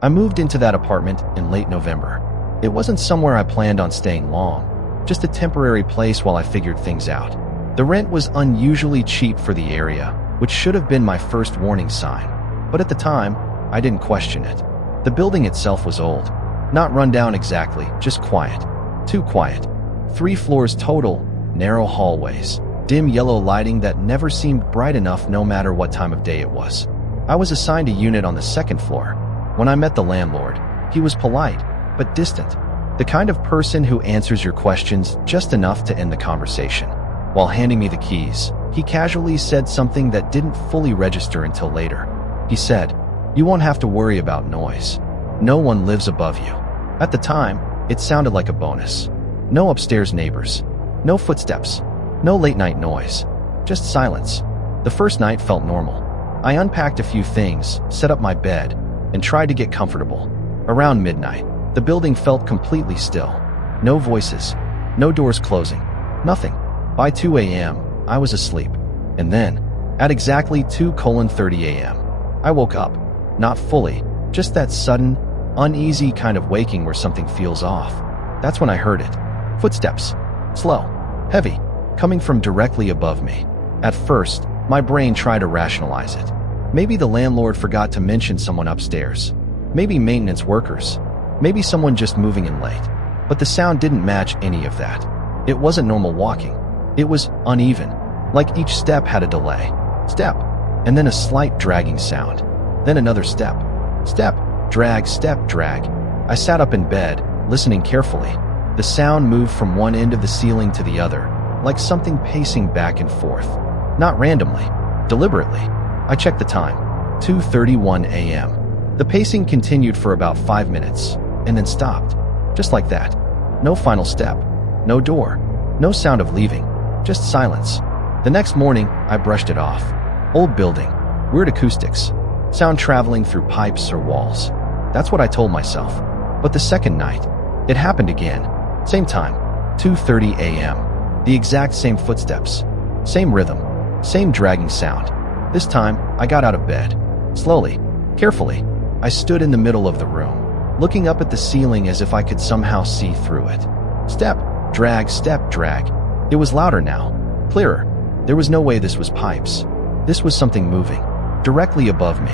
I moved into that apartment in late November. It wasn't somewhere I planned on staying long, just a temporary place while I figured things out. The rent was unusually cheap for the area, which should have been my first warning sign. But at the time, I didn't question it. The building itself was old. Not run down exactly, just quiet. Too quiet. 3 floors total, narrow hallways, dim yellow lighting that never seemed bright enough no matter what time of day it was. I was assigned a unit on the 2nd floor. When I met the landlord, he was polite, but distant. The kind of person who answers your questions just enough to end the conversation. While handing me the keys, he casually said something that didn't fully register until later. He said, "You won't have to worry about noise. No one lives above you." At the time, it sounded like a bonus. No upstairs neighbors. No footsteps. No late-night noise. Just silence. The first night felt normal. I unpacked a few things, set up my bed, and tried to get comfortable. Around midnight, the building felt completely still. No voices. No doors closing. Nothing. By 2 a.m., I was asleep. And then, at exactly 2:30 a.m., I woke up. Not fully, just that sudden, uneasy kind of waking where something feels off. That's when I heard it. Footsteps. Slow. Heavy. Coming from directly above me. At first, my brain tried to rationalize it. Maybe the landlord forgot to mention someone upstairs. Maybe maintenance workers. Maybe someone just moving in late. But the sound didn't match any of that. It wasn't normal walking. It was uneven, like each step had a delay. Step, and then a slight dragging sound. Then another step. Step, drag, step, drag. I sat up in bed, listening carefully. The sound moved from one end of the ceiling to the other, like something pacing back and forth. Not randomly, deliberately. I checked the time. 2:31 a.m. The pacing continued for about 5 minutes, and then stopped. Just like that. No final step. No door. No sound of leaving. Just silence. The next morning, I brushed it off. Old building. Weird acoustics. Sound traveling through pipes or walls. That's what I told myself. But the second night, it happened again. Same time. 2:30 a.m. The exact same footsteps. Same rhythm. Same dragging sound. This time, I got out of bed. Slowly. Carefully. I stood in the middle of the room, looking up at the ceiling as if I could somehow see through it. Step, drag, step, drag. It was louder now. Clearer. There was no way this was pipes. This was something moving. Directly above me.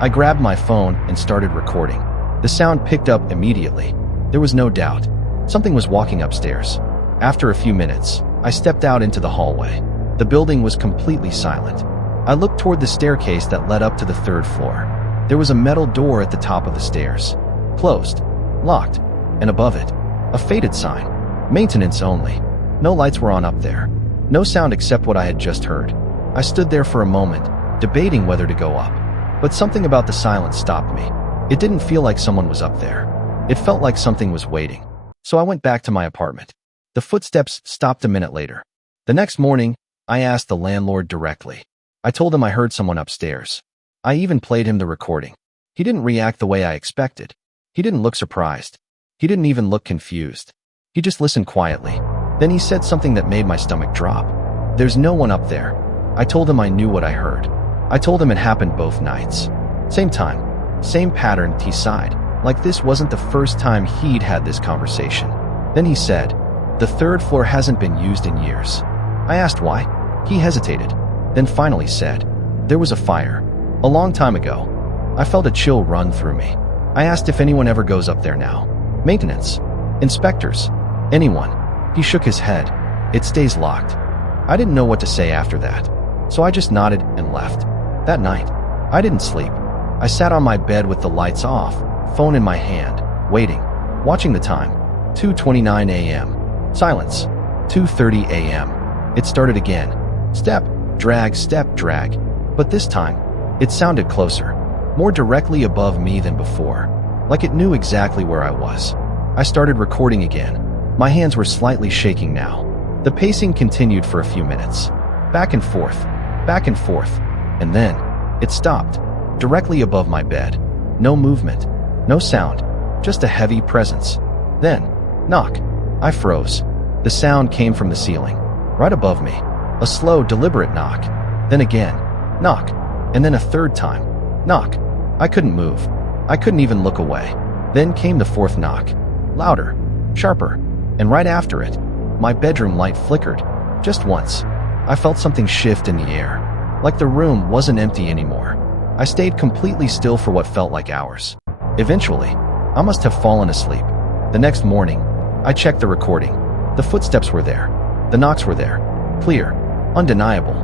I grabbed my phone and started recording. The sound picked up immediately. There was no doubt. Something was walking upstairs. After a few minutes, I stepped out into the hallway. The building was completely silent. I looked toward the staircase that led up to the 3rd floor. There was a metal door at the top of the stairs. Closed. Locked. And above it, a faded sign. Maintenance only. No lights were on up there. No sound except what I had just heard. I stood there for a moment, debating whether to go up. But something about the silence stopped me. It didn't feel like someone was up there. It felt like something was waiting. So I went back to my apartment. The footsteps stopped a minute later. The next morning, I asked the landlord directly. I told him I heard someone upstairs. I even played him the recording. He didn't react the way I expected. He didn't look surprised. He didn't even look confused. He just listened quietly. Then he said something that made my stomach drop. "There's no one up there." I told him I knew what I heard. I told him it happened both nights. Same time. Same pattern. He sighed, like this wasn't the first time he'd had this conversation. Then he said, "The 3rd floor hasn't been used in years." I asked why. He hesitated, then finally said, "There was a fire. A long time ago." I felt a chill run through me. I asked if anyone ever goes up there now. Maintenance. Inspectors. Anyone. He shook his head. "It stays locked." I didn't know what to say after that, so I just nodded and left. That night, I didn't sleep. I sat on my bed with the lights off, phone in my hand, waiting, watching the time. 2:29 a.m. Silence. 2:30 a.m. It started again. Step, drag, step, drag. But this time, it sounded closer, more directly above me than before, like it knew exactly where I was. I started recording again. My hands were slightly shaking now. The pacing continued for a few minutes. Back and forth, and then, it stopped, directly above my bed. No movement, no sound, just a heavy presence. Then, knock. I froze. The sound came from the ceiling, right above me. A slow, deliberate knock. Then again, knock. And then a third time, knock. I couldn't move. I couldn't even look away. Then came the fourth knock. Louder, sharper, and right after it, my bedroom light flickered. Just once, I felt something shift in the air, like the room wasn't empty anymore. I stayed completely still for what felt like hours. Eventually, I must have fallen asleep. The next morning, I checked the recording. The footsteps were there. The knocks were there. Clear, undeniable.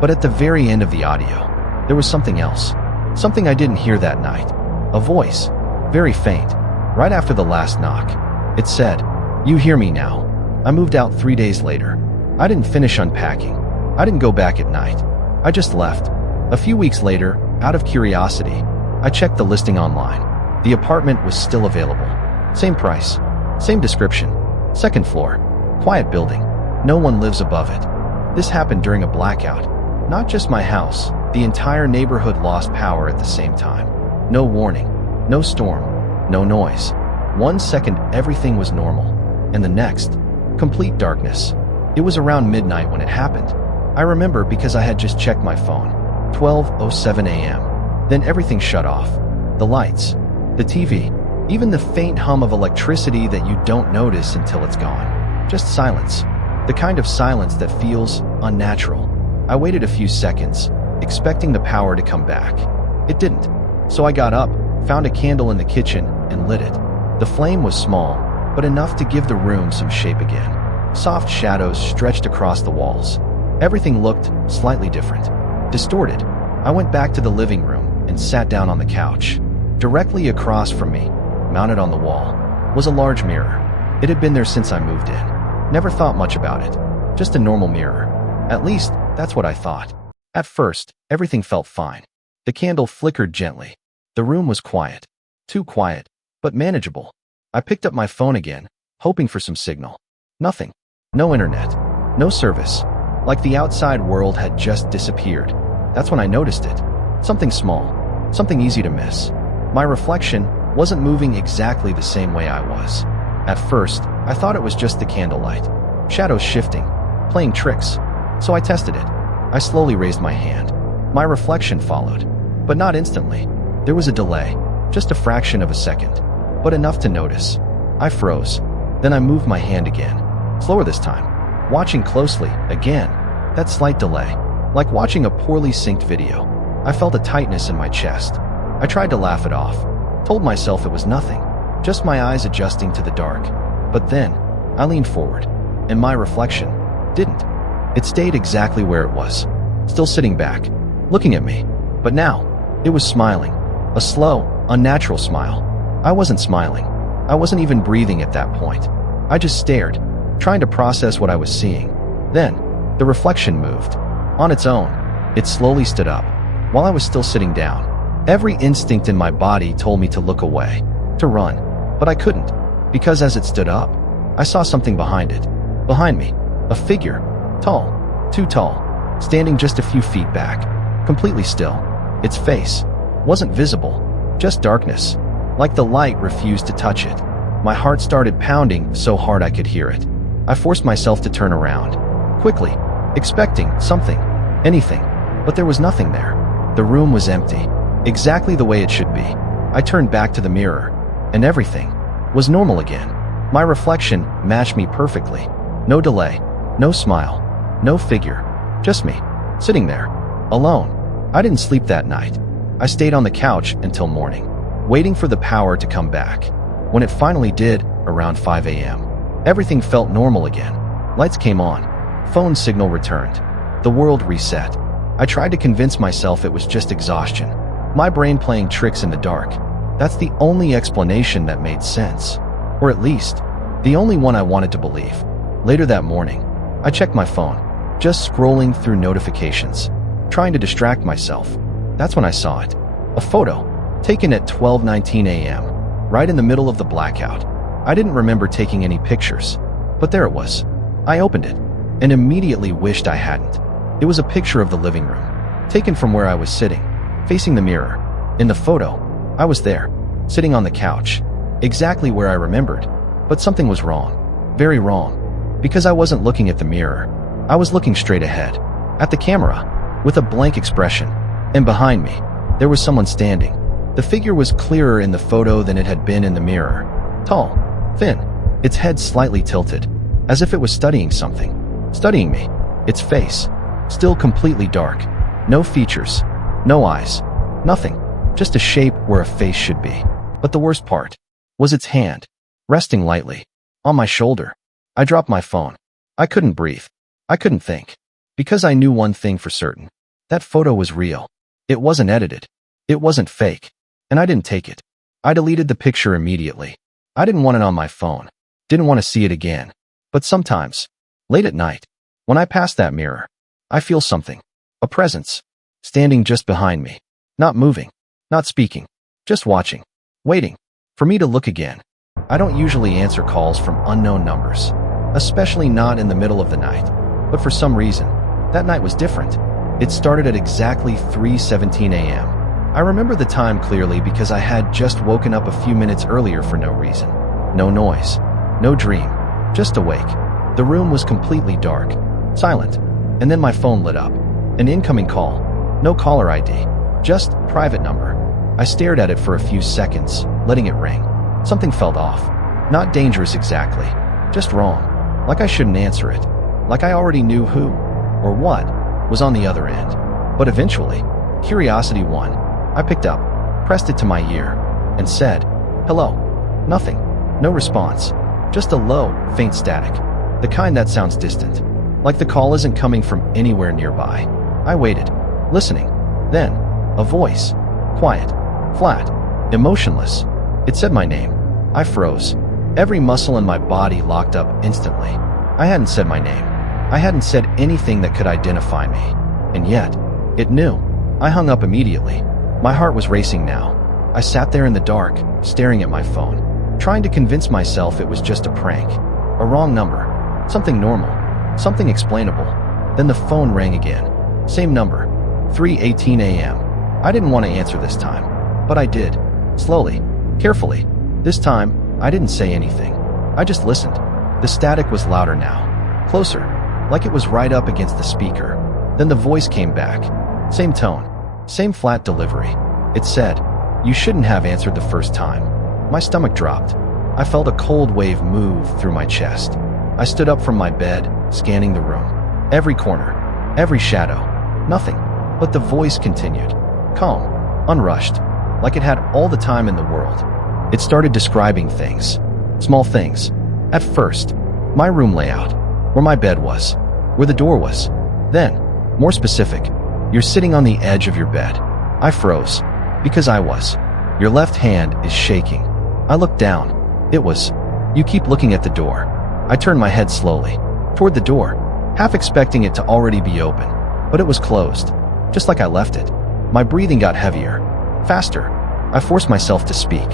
But at the very end of the audio, there was something else. Something I didn't hear that night. A voice, very faint, right after the last knock. It said, "You hear me now." I moved out 3 days later. I didn't finish unpacking. I didn't go back at night. I just left. A few weeks later, out of curiosity, I checked the listing online. The apartment was still available. Same price, same description, second floor, quiet building. No one lives above it. This happened during a blackout. Not just my house, the entire neighborhood lost power at the same time. No warning, no storm, no noise. 1 second everything was normal, and the next, complete darkness. It was around midnight when it happened. I remember because I had just checked my phone. 12:07 a.m. Then everything shut off. The lights, the TV, even the faint hum of electricity that you don't notice until it's gone. Just silence. The kind of silence that feels unnatural. I waited a few seconds, expecting the power to come back. It didn't. So I got up, found a candle in the kitchen, and lit it. The flame was small, but enough to give the room some shape again. Soft shadows stretched across the walls. Everything looked slightly different. Distorted. I went back to the living room and sat down on the couch. Directly across from me, mounted on the wall, was a large mirror. It had been there since I moved in. Never thought much about it. Just a normal mirror. At least, that's what I thought. At first, everything felt fine. The candle flickered gently. The room was quiet. Too quiet, but manageable. I picked up my phone again, hoping for some signal. Nothing. No internet. No service. Like the outside world had just disappeared. That's when I noticed it. Something small. Something easy to miss. My reflection wasn't moving exactly the same way I was. At first, I thought it was just the candlelight. Shadows shifting, playing tricks. So I tested it. I slowly raised my hand. My reflection followed. But not instantly. There was a delay. Just a fraction of a second. But enough to notice. I froze. Then I moved my hand again. Slower this time. Watching closely, again. That slight delay. Like watching a poorly synced video. I felt a tightness in my chest. I tried to laugh it off. Told myself it was nothing. Just my eyes adjusting to the dark. But then, I leaned forward. And my reflection didn't. It stayed exactly where it was. Still sitting back. Looking at me. But now, it was smiling. A slow, unnatural smile. I wasn't smiling. I wasn't even breathing at that point. I just stared, trying to process what I was seeing. Then, the reflection moved. On its own, it slowly stood up. While I was still sitting down, every instinct in my body told me to look away, to run. But I couldn't, because as it stood up, I saw something behind it. Behind me, a figure. Tall, too tall, standing just a few feet back, completely still. Its face wasn't visible, just darkness. Like the light refused to touch it. My heart started pounding so hard I could hear it. I forced myself to turn around, quickly, expecting something, anything, but there was nothing there. The room was empty, exactly the way it should be. I turned back to the mirror, and everything was normal again. My reflection matched me perfectly. No delay, no smile, no figure, just me, sitting there, alone. I didn't sleep that night. I stayed on the couch until morning, waiting for the power to come back. When it finally did, around 5 a.m., everything felt normal again. Lights came on. Phone signal returned. The world reset. I tried to convince myself it was just exhaustion. My brain playing tricks in the dark. That's the only explanation that made sense. Or at least, the only one I wanted to believe. Later that morning, I checked my phone, just scrolling through notifications, trying to distract myself. That's when I saw it. A photo, taken at 12:19 a.m., right in the middle of the blackout. I didn't remember taking any pictures, but there it was. I opened it, and immediately wished I hadn't. It was a picture of the living room, taken from where I was sitting, facing the mirror. In the photo, I was there, sitting on the couch, exactly where I remembered. But something was wrong, very wrong, because I wasn't looking at the mirror. I was looking straight ahead, at the camera, with a blank expression. And behind me, there was someone standing, The figure was clearer in the photo than it had been in the mirror. Tall, thin, its head slightly tilted, as if it was studying something. Studying me. Its face, still completely dark. No features, no eyes, nothing. Just a shape where a face should be. But the worst part was its hand, resting lightly on my shoulder. I dropped my phone. I couldn't breathe. I couldn't think. Because I knew one thing for certain. That photo was real. It wasn't edited. It wasn't fake. And I didn't take it. I deleted the picture immediately. I didn't want it on my phone. Didn't want to see it again. But sometimes, late at night, when I pass that mirror, I feel something. A presence. Standing just behind me. Not moving. Not speaking. Just watching. Waiting. For me to look again. I don't usually answer calls from unknown numbers. Especially not in the middle of the night. But for some reason, that night was different. It started at exactly 3:17 a.m. I remember the time clearly because I had just woken up a few minutes earlier for no reason. No noise. No dream. Just awake. The room was completely dark. Silent. And then my phone lit up. An incoming call. No caller ID. Just private number. I stared at it for a few seconds, letting it ring. Something felt off. Not dangerous exactly. Just wrong. Like I shouldn't answer it. Like I already knew who, or what, was on the other end. But eventually, curiosity won. I picked up, pressed it to my ear, and said, "Hello." Nothing. No response. Just a low, faint static. The kind that sounds distant. Like the call isn't coming from anywhere nearby. I waited, listening. Then, a voice. Quiet. Flat. Emotionless. It said my name. I froze. Every muscle in my body locked up instantly. I hadn't said my name. I hadn't said anything that could identify me. And yet, it knew. I hung up immediately. My heart was racing now. I sat there in the dark, staring at my phone, trying to convince myself it was just a prank. A wrong number. Something normal. Something explainable. Then the phone rang again. Same number. 3:18 a.m. I didn't want to answer this time. But I did. Slowly. Carefully. This time, I didn't say anything. I just listened. The static was louder now. Closer. Like it was right up against the speaker. Then the voice came back. Same tone. Same flat delivery. It said, "You shouldn't have answered the first time." My stomach dropped. I felt a cold wave move through my chest. I stood up from my bed, scanning the room. Every corner. Every shadow. Nothing. But the voice continued. Calm. Unrushed. Like it had all the time in the world. It started describing things. Small things. At first, my room layout. Where my bed was. Where the door was. Then, more specific, you're sitting on the edge of your bed. I froze. Because I was. Your left hand is shaking. I looked down. It was. You keep looking at the door. I turned my head slowly. Toward the door. Half expecting it to already be open. But it was closed. Just like I left it. My breathing got heavier. Faster. I forced myself to speak.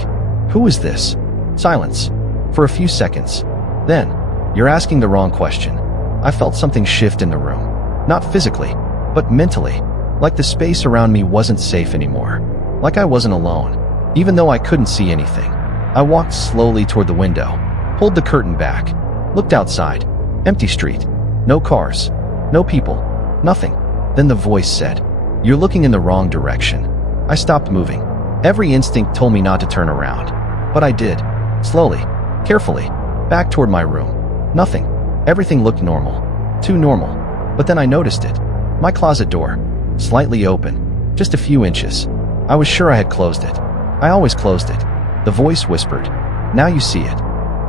Who is this? Silence. For a few seconds. Then, you're asking the wrong question. I felt something shift in the room. Not physically, but mentally. Like the space around me wasn't safe anymore. Like I wasn't alone. Even though I couldn't see anything. I walked slowly toward the window. Pulled the curtain back. Looked outside. Empty street. No cars. No people. Nothing. Then the voice said, "You're looking in the wrong direction." I stopped moving. Every instinct told me not to turn around. But I did. Slowly. Carefully. Back toward my room. Nothing. Everything looked normal. Too normal. But then I noticed it. My closet door. Slightly open. Just a few inches. I was sure I had closed it. I always closed it. The voice whispered, "Now you see it."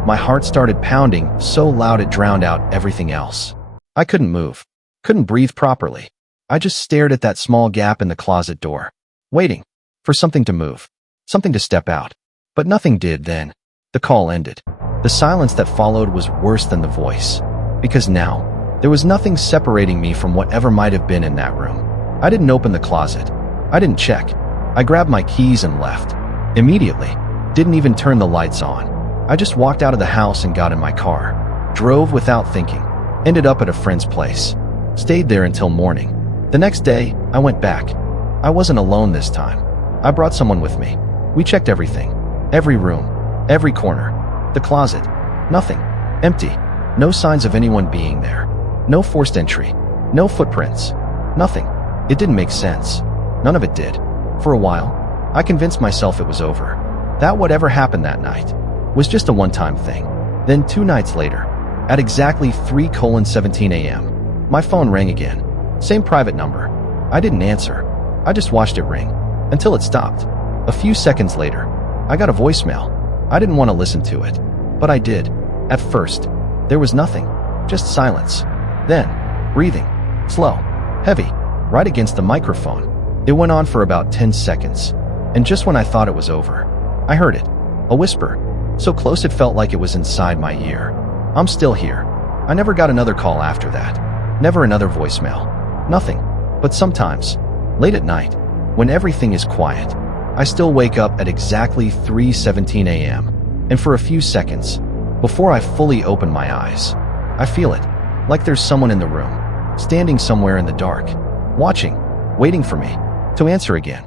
My heart started pounding so loud it drowned out everything else. I couldn't move. Couldn't breathe properly. I just stared at that small gap in the closet door. Waiting. For something to move. Something to step out. But nothing did then. The call ended. The silence that followed was worse than the voice. Because now, there was nothing separating me from whatever might have been in that room. I didn't open the closet. I didn't check. I grabbed my keys and left. Immediately. Didn't even turn the lights on. I just walked out of the house and got in my car. Drove without thinking. Ended up at a friend's place. Stayed there until morning. The next day, I went back. I wasn't alone this time. I brought someone with me. We checked everything. Every room. Every corner. The closet. Nothing. Empty. No signs of anyone being there. No forced entry. No footprints. Nothing. It didn't make sense. None of it did. For a while. I convinced myself it was over, that whatever happened that night was just a one-time thing. Then 2 nights later, at exactly 3:17 a.m., my phone rang again. Same private number. I didn't answer. I just watched it ring until it stopped. A few seconds later, I got a voicemail. I didn't want to listen to it, but I did. At first, there was nothing, just silence. Then, breathing, slow, heavy, right against the microphone. It went on for about 10 seconds, and just when I thought it was over, I heard it. A whisper, so close it felt like it was inside my ear. "I'm still here." I never got another call after that. Never another voicemail. Nothing. But sometimes, late at night, when everything is quiet, I still wake up at exactly 3:17 a.m. And for a few seconds, before I fully open my eyes, I feel it, like there's someone in the room, standing somewhere in the dark, watching, waiting for me to answer again.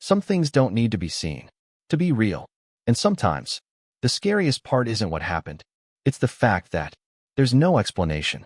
Some things don't need to be seen to be real. And sometimes, the scariest part isn't what happened. It's the fact that there's no explanation.